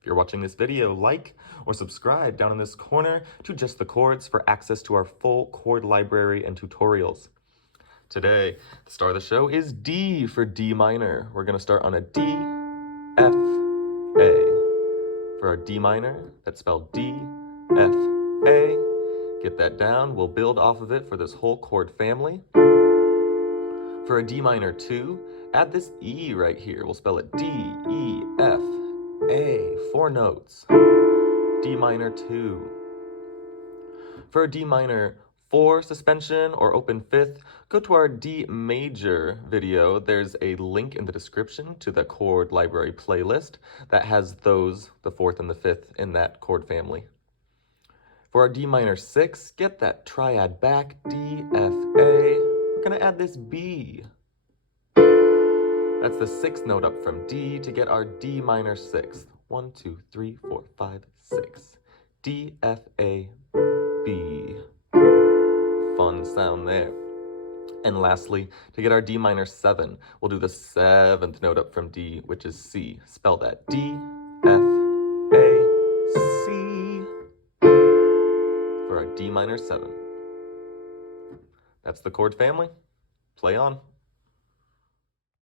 If you're watching this video, like or subscribe down in this corner to Just the Chords for access to our full chord library and tutorials. Today, the star of the show is D for D minor. We're going to start on a D, F, A. For our D minor, that's spelled D, F, A. Get that down. We'll build off of it for this whole chord family. For a D minor 2, add this E right here. We'll spell it D, E, F, A. 4 notes. D minor 2. For a D minor 4 suspension or open fifth, go to our D major video. There's a link in the description to the chord library playlist that has those, the 4th and the 5th, in that chord family. For our D minor 6, get that triad back, D, F, A. We're going to add this B. That's the 6th note up from D to get our D minor 6th. 1, 2, 3, 4, 5, 6. D, F, A, B. Fun sound there. And lastly, to get our D minor 7, we'll do the 7th note up from D, which is C. Spell that D, F, A, C for our D minor 7. That's the chord family. Play on.